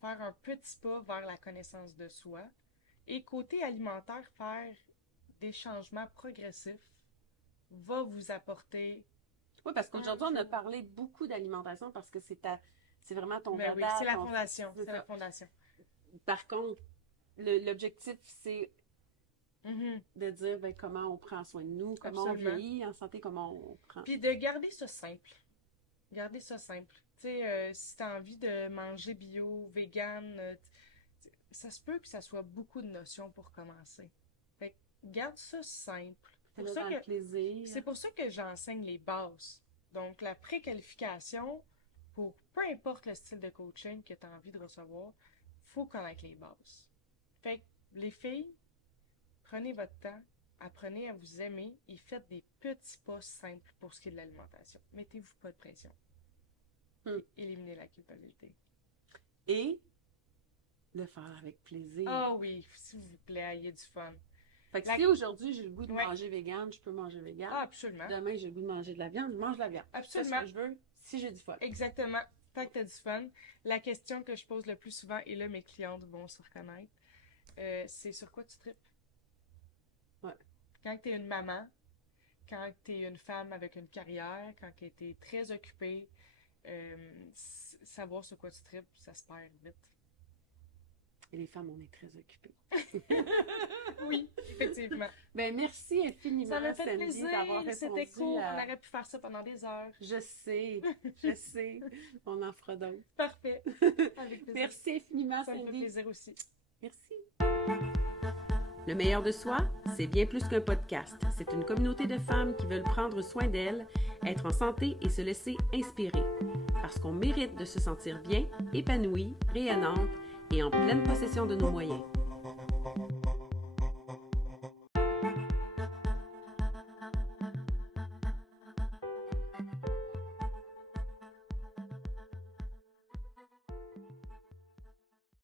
faire un petit pas vers la connaissance de soi et côté alimentaire, faire des changements progressifs va vous apporter. Oui, parce qu'aujourd'hui, on a parlé beaucoup d'alimentation parce que c'est vraiment ton Ben oui, radar. c'est la fondation. C'est la fondation. Par contre, l'objectif, c'est Mhm. de dire ben, comment on prend soin de nous, comment Absolument. on vieillit en santé, comment on prend. Puis de garder ça simple. Garder ça simple. Tu sais, si tu as envie de manger bio, vegan, ça se peut que ça soit beaucoup de notions pour commencer. Fait que garde ça simple. C'est là dans le plaisir. C'est pour ça que j'enseigne les bases. Donc, la préqualification, pour peu importe le style de coaching que tu as envie de recevoir, faut connaître les bases. Fait que, les filles, prenez votre temps, apprenez à vous aimer et faites des petits pas simples pour ce qui est de l'alimentation. Mettez-vous pas de pression. Éliminez la culpabilité. Et le faire avec plaisir. Ah oui, s'il vous plaît, ayez du fun. Fait que si aujourd'hui j'ai le goût de Ouais. manger vegan, je peux manger vegan. Ah, absolument. Demain j'ai le goût de manger de la viande, je mange de la viande. Absolument. C'est ce que je veux si j'ai du fun. Exactement. Tant que tu as du fun. La question que je pose le plus souvent, et là mes clientes vont se reconnaître, c'est sur quoi tu tripes? Ouais. Quand tu es une maman, quand tu es une femme avec une carrière, quand tu es très occupée, savoir sur quoi tu tripes, ça se perd vite. Et les femmes, on est très occupées. Oui, effectivement. Ben merci infiniment, Ça m'a fait Sandy, plaisir. d'avoir répondu. C'était cool. à- On aurait pu faire ça pendant des heures. Je sais. On en fera d'autres. Parfait. Avec plaisir. Merci infiniment, Ça me fait Sandy. plaisir aussi. Merci. Le meilleur de soi, c'est bien plus qu'un podcast. C'est une communauté de femmes qui veulent prendre soin d'elles, être en santé et se laisser inspirer. Parce qu'on mérite de se sentir bien, épanouie, rayonnante et en pleine possession de nos moyens.